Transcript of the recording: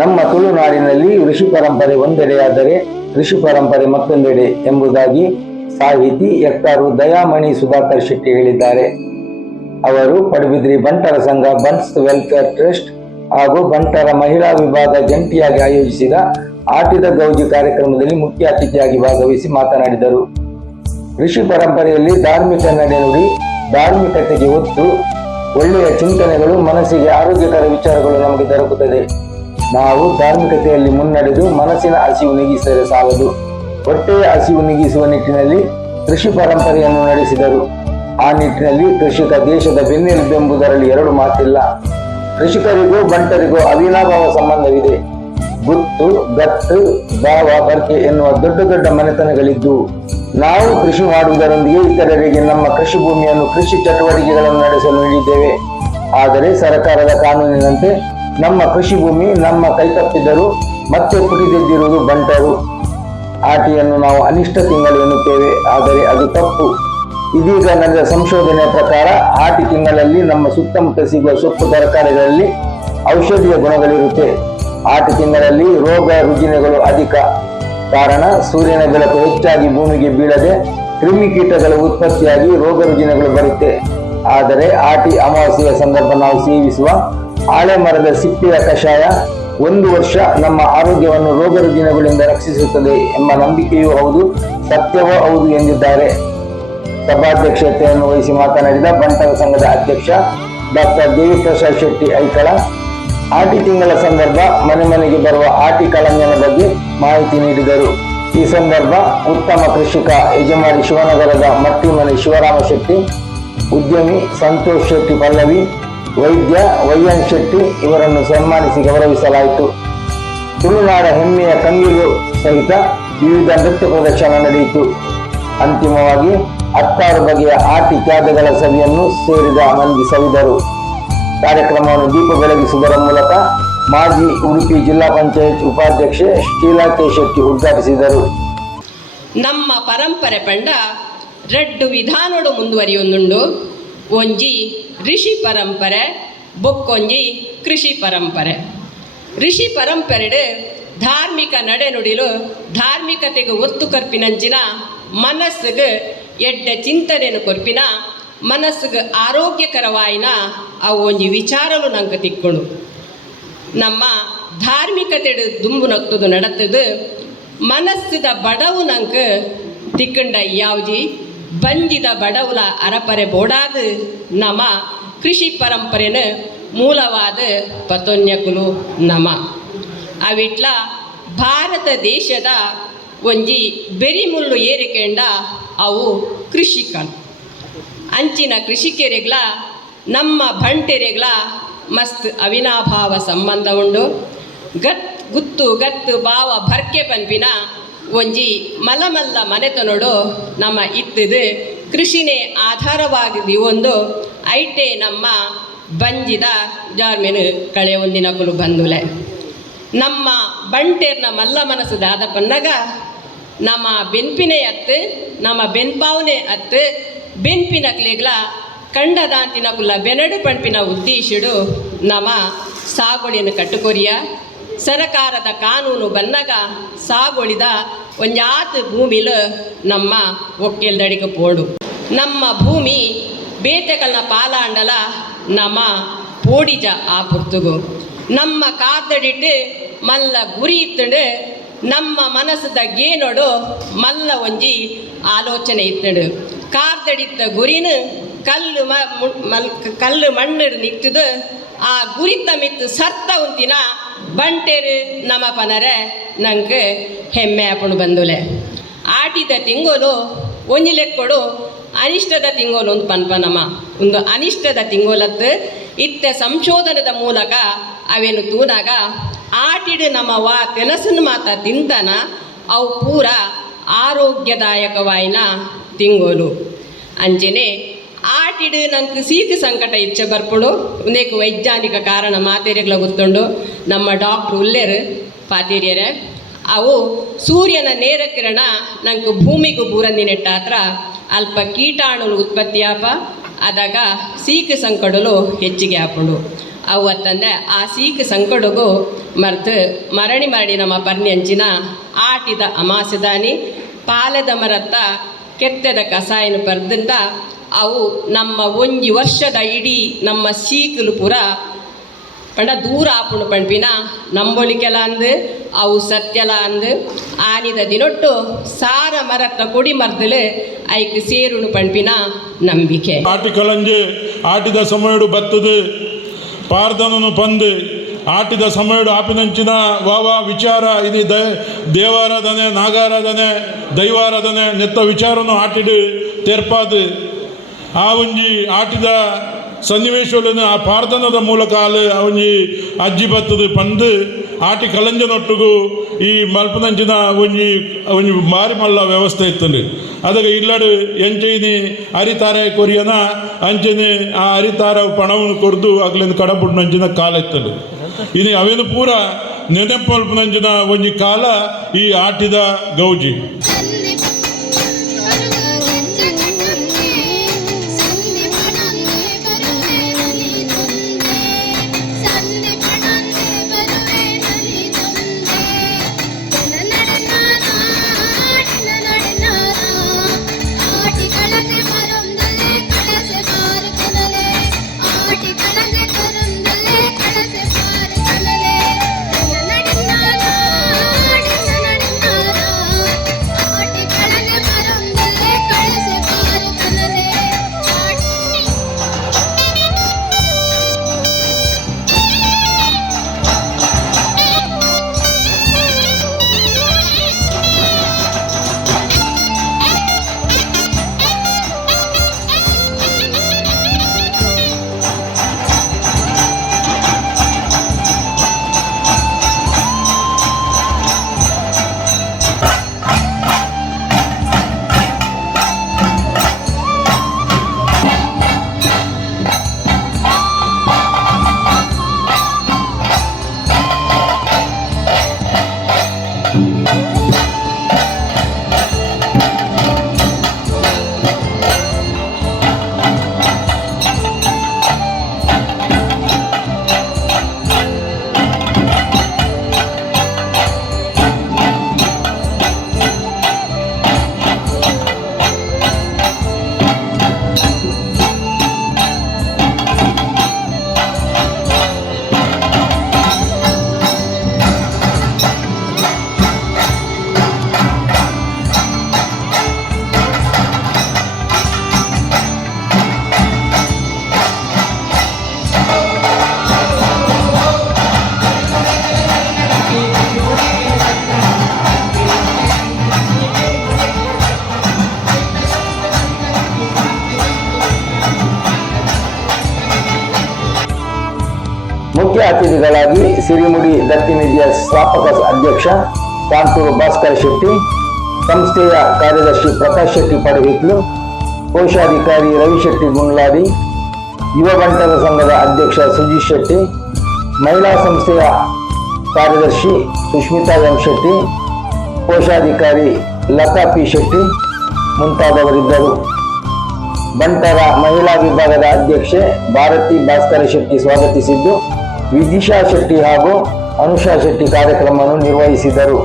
ನಮ್ಮ ತುಳುನಾಡಿನಲ್ಲಿ ಋಷಿ ಪರಂಪರೆ ಒಂದೆಡೆಯಾದರೆ ಋಷಿ ಪರಂಪರೆ ಮತ್ತೊಂದೆಡೆ ಎಂಬುದಾಗಿ ಸಾಹಿತಿ ಎಕ್ಕಾರು ದಯಾಮಣಿ ಸುಧಾಕರ್ ಶೆಟ್ಟಿ ಹೇಳಿದ್ದಾರೆ. ಅವರು ಪಡುಬಿದ್ರಿ ಬಂಟರ ಸಂಘ ಬನ್ಸ್ ವೆಲ್ಫೇರ್ ಟ್ರಸ್ಟ್ ಹಾಗೂ ಬಂಟರ ಮಹಿಳಾ ವಿಭಾಗ ಜಂಟಿಯಾಗಿ ಆಯೋಜಿಸಿದ ಆಟಿದ ಗೌಜಿ ಕಾರ್ಯಕ್ರಮದಲ್ಲಿ ಮುಖ್ಯ ಅತಿಥಿಯಾಗಿ ಭಾಗವಹಿಸಿ ಮಾತನಾಡಿದರು. ಋಷಿ ಪರಂಪರೆಯಲ್ಲಿ ಧಾರ್ಮಿಕ ನಡೆನುಡಿ, ಧಾರ್ಮಿಕತೆಗೆ ಒತ್ತು, ಒಳ್ಳೆಯ ಚಿಂತನೆಗಳು, ಮನಸ್ಸಿಗೆ ಆರೋಗ್ಯಕರ ವಿಚಾರಗಳು ನಮಗೆ ದೊರಕುತ್ತದೆ. ನಾವು ಧಾರ್ಮಿಕತೆಯಲ್ಲಿ ಮುನ್ನಡೆದು ಮನಸ್ಸಿನ ಹಸಿವು ನೀಗಿಸಿದರೆ ಸಾಲದು, ಹೊಟ್ಟೆಯ ಹಸಿವು ನೀಗಿಸುವ ನಿಟ್ಟಿನಲ್ಲಿ ಕೃಷಿ ಪರಂಪರೆಯನ್ನು ನಡೆಸಿದರು. ಆ ನಿಟ್ಟಿನಲ್ಲಿ ಕೃಷಿಕ ದೇಶದ ಬೆನ್ನೆಲುಬೆಂಬುದರಲ್ಲಿ ಎರಡು ಮಾತಿಲ್ಲ. ಕೃಷಿಕರಿಗೂ ಬಂಟರಿಗೂ ಅವಿನಾಭಾವ ಸಂಬಂಧವಿದೆ. ಗುತ್ತು, ಗತ್ತು, ಭಾವ, ಬರ್ಕೆ ಎನ್ನುವ ದೊಡ್ಡ ದೊಡ್ಡ ಮನೆತನಗಳಿದ್ದು ನಾವು ಕೃಷಿ ಮಾಡುವುದರೊಂದಿಗೆ ಇತರರಿಗೆ ನಮ್ಮ ಕೃಷಿ ಭೂಮಿಯನ್ನು ಕೃಷಿ ಚಟುವಟಿಕೆಗಳನ್ನು ನಡೆಸಲು ನೀಡಿದ್ದೇವೆ. ಆದರೆ ಸರ್ಕಾರದ ಕಾನೂನಿನಂತೆ ನಮ್ಮ ಕೃಷಿ ಭೂಮಿ ನಮ್ಮ ಕೈತಪ್ಪಿದ್ದರೂ ಮತ್ತೆ ಪುಟಿದೆದ್ದಿರುವುದು ಬಂಟರು. ಆಟಿಯನ್ನು ನಾವು ಅನಿಷ್ಟ ತಿಂಗಳು ಎನ್ನುತ್ತೇವೆ, ಆದರೆ ಅದು ತಪ್ಪು. ಇದೀಗ ನಡೆದ ಸಂಶೋಧನೆಯ ಪ್ರಕಾರ ಆಟಿ ತಿಂಗಳಲ್ಲಿ ನಮ್ಮ ಸುತ್ತಮುತ್ತ ಸಿಗುವ ಸೊಪ್ಪು ತರಕಾರಿಗಳಲ್ಲಿ ಔಷಧೀಯ ಗುಣಗಳಿರುತ್ತೆ. ಆಟಿ ತಿಂಗಳಲ್ಲಿ ರೋಗ ರುಜಿನಗಳು ಅಧಿಕ. ಕಾರಣ ಸೂರ್ಯನ ಬೆಳಕು ಹೆಚ್ಚಾಗಿ ಭೂಮಿಗೆ ಬೀಳದೆ ಕ್ರಿಮಿಕೀಟಗಳ ಉತ್ಪತ್ತಿಯಾಗಿ ರೋಗ ರುಜಿನಗಳು ಬರುತ್ತೆ. ಆದರೆ ಆಟಿ ಅಮಾವಾಸ್ಯೆಯ ಸಂದರ್ಭ ನಾವು ಸೇವಿಸುವ ಆಳೆ ಮರದ ಸಿಪ್ಪೆಯ ಕಷಾಯ 1 ವರ್ಷ ನಮ್ಮ ಆರೋಗ್ಯವನ್ನು ರೋಗ ರುಜಿನಗಳಿಂದ ರಕ್ಷಿಸುತ್ತದೆ ಎಂಬ ನಂಬಿಕೆಯೂ ಹೌದು, ಸತ್ಯವೂ ಹೌದು ಎಂದಿದ್ದಾರೆ. ಸಭಾಧ್ಯಕ್ಷತೆಯನ್ನು ವಹಿಸಿ ಮಾತನಾಡಿದ ಬಂಟರ ಸಂಘದ ಅಧ್ಯಕ್ಷ ಡಾಕ್ಟರ್ ದೇವಿಪ್ರಸಾದ್ ಶೆಟ್ಟಿ ಐಕಳ, ಆಟಿ ತಿಂಗಳ ಸಂದರ್ಭ ಮನೆ ಮನೆಗೆ ಬರುವ ಆಟಿ ಕಳಂಜನ ಬಗ್ಗೆ ಮಾಹಿತಿ ನೀಡಿದರು. ಈ ಸಂದರ್ಭ ಉತ್ತಮ ಕೃಷಿಕ ಯಜಮಾನಿ ಶಿವನಗರದ ಮಟ್ಟಿಮನೆ ಶಿವರಾಮ ಶೆಟ್ಟಿ, ಉದ್ಯಮಿ ಸಂತೋಷ್ ಶೆಟ್ಟಿ ಪಲ್ಲವಿ, ವೈದ್ಯ ವೈಎನ್ ಶೆಟ್ಟಿ ಇವರನ್ನು ಸನ್ಮಾನಿಸಿ ಗೌರವಿಸಲಾಯಿತು. ತುಳುನಾಡ ಹೆಮ್ಮೆಯ ಕಂಗಿಲು ಸಹಿತ ವಿವಿಧ ನೃತ್ಯ ಪ್ರದರ್ಶನ ನಡೆಯಿತು. ಅಂತಿಮವಾಗಿ 16 ಬಗೆಯ ಆಟಿ ತ್ಯಾಗಗಳ ಸವಿಯನ್ನು ಸೇರಿದ ಮಂದಿ ಸವಿದರು. ಕಾರ್ಯಕ್ರಮವನ್ನು ದೀಪ ಬೆಳಗಿಸುವುದರ ಮೂಲಕ ಮಾಜಿ ಉಡುಪಿ ಜಿಲ್ಲಾ ಪಂಚಾಯತ್ ಉಪಾಧ್ಯಕ್ಷೆ ಶೀಲಾ ಕೆ ಶೆಟ್ಟಿ ಉದ್ಘಾಟಿಸಿದರು. ನಮ್ಮ ಪರಂಪರೆ ಪಂಡ 2 ವಿಧಾನೋಡು ಮುಂದುವರಿಯೊಂದುಂಡು. ಒಂಜಿ ಋಷಿ ಪರಂಪರೆ, ಬೊಕ್ಕೊಂಜಿ ಕೃಷಿ ಪರಂಪರೆ. ಋಷಿ ಪರಂಪರೆಡು ಧಾರ್ಮಿಕ ನಡೆನುಡಿಲು ಧಾರ್ಮಿಕತೆಗೆ ಒತ್ತು ಕರ್ಪಿನಂಚಿನ ಮನಸ್ಸಿಗೆ ಎಡ್ಡ ಚಿಂತನೆಯನ್ನು ಕೊರ್ಪಿನ ಮನಸ್ಸಿಗೆ ಆರೋಗ್ಯಕರವಾಯಿನ ಅವು ಒಂಜಿ ವಿಚಾರಲು ನಂಗೆ ತಿಕ್ಕೊಂಡು ನಮ್ಮ ಧಾರ್ಮಿಕತೆಡು ದುಂಬು ನಕ್ತದು ನಡತದು ಮನಸ್ಸಿದ ಬಡವು ನಂಗೆ ತಿಕ್ಕಂಡ ಯಾವ್ಜಿ ಬಂಜಿದ ಬಡವುಲ ಅರಪರೆ ಬೋಡಾದು ನಮ ಕೃಷಿ ಪರಂಪರೆನ ಮೂಲವಾದ ಪತೊನ್ಯಕುಲು ನಮ ಅವಿಟ್ಲ ಭಾರತ ದೇಶದ ಒಂಜಿ ಬೆರಿಮುಳ್ಳು ಏರಿಕೆಂಡ ಅವು ಕೃಷಿಕರು. ಅಂಚಿನ ಕೃಷಿಕೆರೆಗ್ಲ ನಮ್ಮ ಬಂಟೆರೆಗ್ಲ ಮಸ್ತ್ ಅವಿನಾಭಾವ ಸಂಬಂಧ ಉಂಡು. ಗುತ್ತು ಗತ್ತು ಭಾವ ಭರ್ಕೆ ಪನ್ಪಿನ ಒಂಜಿ ಮಲಮಲ್ಲ ಮನೆತನೋಡು ನಮ್ಮ ಇತ್ತದು ಕೃಷಿನೇ ಆಧಾರವಾಗಿದೆ. ಒಂದು ಐಟೆ ನಮ್ಮ ಬಂಜಿದ ಜಾರ್ಮೇನು ಕಳೆ ಒಂದಿನ ಕುಲು ಬಂದುಲೆ ನಮ್ಮ ಬಂಟೇರ್ನ ಮಲ್ಲ ಮನಸ್ಸು ಆದ ಪನ್ನಗ ನಮ್ಮ ಬೆನ್ಪಿನೇ ಅತ್ತು, ನಮ್ಮ ಬೆನ್ಪಾವನೆ ಅತ್ತು, ಬೆನ್ಪಿನ ಕ್ಲೇಗ್ಲ ಕಂಡದಾಂತಿನ ಕುಲ್ಲ ಬೆನಡು ಪಂಪಿನ ಉದ್ದೇಶಡು ನಮ್ಮ ಸಾಗುಳಿಯನ್ನು ಕಟ್ಟುಕೊರಿಯ ಸರಕಾರದ ಕಾನೂನು ಬನ್ನಗ ಸಾಗುಳಿದ ಒಂಜಾತು ಭೂಮಿಲು ನಮ್ಮ ಒಕ್ಕೆಲ್ದಡಿಗೆ ಪೋಡು. ನಮ್ಮ ಭೂಮಿ ಬೇತೆಕಲ್ನ ಪಾಲಾಂಡಲ ನಮ್ಮ ಪೋಡಿಜ ಆ ಪುರ್ತುಗು ನಮ್ಮ ಕಾದಡಿಟ್ಟು ಮಲ್ಲ ಗುರಿ ಇತ್ತಂಡು ನಮ್ಮ ಮನಸ್ಸದ ಗೇನೋಡು ಮಲ್ಲ ಒಂಜಿ ಆಲೋಚನೆ ಇತ್ತಂಡು ಕಾರ್ದಡಿತ್ತ ಗುರಿನ ಕಲ್ಲು ಮಣ್ಣು ನಿತ್ತದು ಆ ಗುರಿತ ಮಿತ್ತು ಸತ್ತ ಉಂತಿನ ಬಂಟೇರು ನಮ್ಮ ಪನರೆ ನಂಗೆ ಹೆಮ್ಮೆ ಅಪ್ಪಣು ಬಂದುಲೆ. ಆಟಿದ ತಿಂಗೋಲು ಒಂಜಿ ಲೆಕ್ಕೊಡು ಅನಿಷ್ಟದ ತಿಂಗೋಲು ಒಂದು ಪನ್ಪನಮ್ಮ ಒಂದು ಅನಿಷ್ಟದ ತಿಂಗೋಲತ್ತು ಇತ್ತ ಸಂಶೋಧನದ ಮೂಲಕ ಅವೇನು ತೂನಾಗ ಆಟಿಡು ನಮ್ಮ ತೆನಸನ್ನು ಮಾತ ತಿಂತನ ಅವು ಪೂರ ಆರೋಗ್ಯದಾಯಕವಾಯಿನ ತಿಂಗೋಲು. ಅಂಚೆನೆ ಆಟಿಡು ನಂಗೆ ಸೀಕು ಸಂಕಟ ಇಚ್ಛ ಬರ್ಪುಡು ಉಂದೇಕು ವೈಜ್ಞಾನಿಕ ಕಾರಣ ಮಾತೇರಿಗಳ ಗೊತ್ತುಂಡು. ನಮ್ಮ ಡಾಕ್ಟ್ರು ಉಲ್ಲೇರು ಪಾತೇರಿಯರೆ ಅವು ಸೂರ್ಯನ ನೇರ ಕಿರಣ ನಂಗೆ ಭೂಮಿಗೂ ಬೂರಂದಿ ನೆಟ್ಟ ಹತ್ರ ಅಲ್ಪ ಕೀಟಾಣುಲು ಉತ್ಪತ್ತಿ ಆಪ ಅದಾಗ ಸೀಕು ಸಂಕಡಲು ಹೆಚ್ಚಿಗೆ ಹಾಕೊಂಡು ಅವತ್ತಂದೆ ಆ ಸೀಕ್ ಸಂಕಡಗೂ ಮರ್ತು ಮರಣಿ ಮಾಡಿ ನಮ್ಮ ಪರ್ನ್ಯಂಚಿನ ಆಟಿದ ಅಮಾಸೆದಾನಿ ಪಾಲೆದ ಮರತ್ತ ಕೆತ್ತೆದ ಕಸಾಯನ ಪರ್ದಂತ ಅವು ನಮ್ಮ ಒಂಜಿ ವರ್ಷದ ಇಡೀ ನಮ್ಮ ಸೀಕಲು ಪೂರ ಪಂಡ ದೂರ ಆಪುಣು ಪಂಪಿನ ನಂಬೊಳಿಕೆಲ ಅಂದು ಅವು ಸತ್ಯಲ ಅಂದು ಆನಿದ ದಿನೊಟ್ಟು ಸಾರ ಮರತ್ತ ಕೊಡಿ ಮರ್ದಲು ಐಕ್ ಸೇರುಣು ಪಂಪಿನ ನಂಬಿಕೆ ಆಟಿ ಕಳಂಜೆ ಆಟಿದ ಸಮಯಡು ಬತ್ತದು ಪಾರ್ದನನು ಪಂದು ಆಟಿದ ಸಮಯಡು ಆಪಿನಂಚಿನ ವಾವ ವಿಚಾರ ಇದು ದೇವಾರಾಧನೆ ನಾಗಾರಾಧನೆ ದೈವಾರಾಧನೆ ನೆತ್ತ ವಿಚಾರನು ಆಟಿಡು ತೆರ್ಪಾದು ಆ ಒಂಜಿ ಆಟಿದ ಸನ್ನಿವೇಶಗಳನ್ನು ಆ ಪಾರ್ದನದ ಮೂಲಕ ಅವನಿ ಅಜ್ಜಿ ಬತ್ತದು ಪಂದು ಆಟಿ ಕಲಂಜನೊಟ್ಟಿಗೂ ಈ ಮಲ್ಪನಂಚಿನ ಒಂಜಿ ಒಂಜಿ ಮಾರಿ ಮಲ್ಲ ವ್ಯವಸ್ಥೆ ಇತ್ತಂಡು ಅದಕ್ಕೆ ಇಲ್ಲಡು ಎಂಚೈನಿ ಅರಿತಾರೆ ಕೊರಿಯನ ಅಂಚನೆ ಆ ಅರಿತಾರ ಪಣವನ್ನು ಕೊರ್ದು ಅಗ್ಲಿಂದ ಕಡಪುಟ್ಟಿನಂಚಿನ ಕಾಲ ಇತ್ತಂಡು ಇದು ಅವೇನು ಪೂರ ನೆನಪಲ್ಪನಂಚಿನ ಒಂಜಿ ಕಾಲ ಈ ಆಟಿದ ಗೌಜಿ ಮುಖ್ಯ ಅತಿಥಿಗಳಾಗಿ ಸಿರಿಮುಡಿ ದತ್ತಿನಿಧಿಯ ಸ್ಥಾಪಕ ಅಧ್ಯಕ್ಷ ಕಾಂತೂರು ಭಾಸ್ಕರ್ ಶೆಟ್ಟಿ, ಸಂಸ್ಥೆಯ ಕಾರ್ಯದರ್ಶಿ ಪ್ರಕಾಶ್ ಶೆಟ್ಟಿ ಪಡುಹಿತ್ಲು, ಕೋಶಾಧಿಕಾರಿ ರವಿಶೆಟ್ಟಿ ಗುಂಡ್ಲಾಡಿ, ಯುವ ಬಂಟರ ಸಂಘದ ಅಧ್ಯಕ್ಷ ಸುಜೀತ್ ಶೆಟ್ಟಿ, ಮಹಿಳಾ ಸಂಸ್ಥೆಯ ಕಾರ್ಯದರ್ಶಿ ಸುಷ್ಮಿತಾ ಎಂ ಶೆಟ್ಟಿ, ಕೋಶಾಧಿಕಾರಿ ಲತಾ ಪಿ ಶೆಟ್ಟಿ ಮುಂತಾದವರಿದ್ದರು. ಬಂಟರ ಮಹಿಳಾ ವಿಭಾಗದ ಅಧ್ಯಕ್ಷೆ ಭಾರತಿ ಭಾಸ್ಕರ ಶೆಟ್ಟಿ ಸ್ವಾಗತಿಸಿದ್ದು, ವಿದಿಶಾ ಶೆಟ್ಟಿ ಹಾಗೂ ಅನುಷಾ ಶೆಟ್ಟಿ ಕಾರ್ಯಕ್ರಮವನ್ನು ನಿರ್ವಹಿಸಿದರು.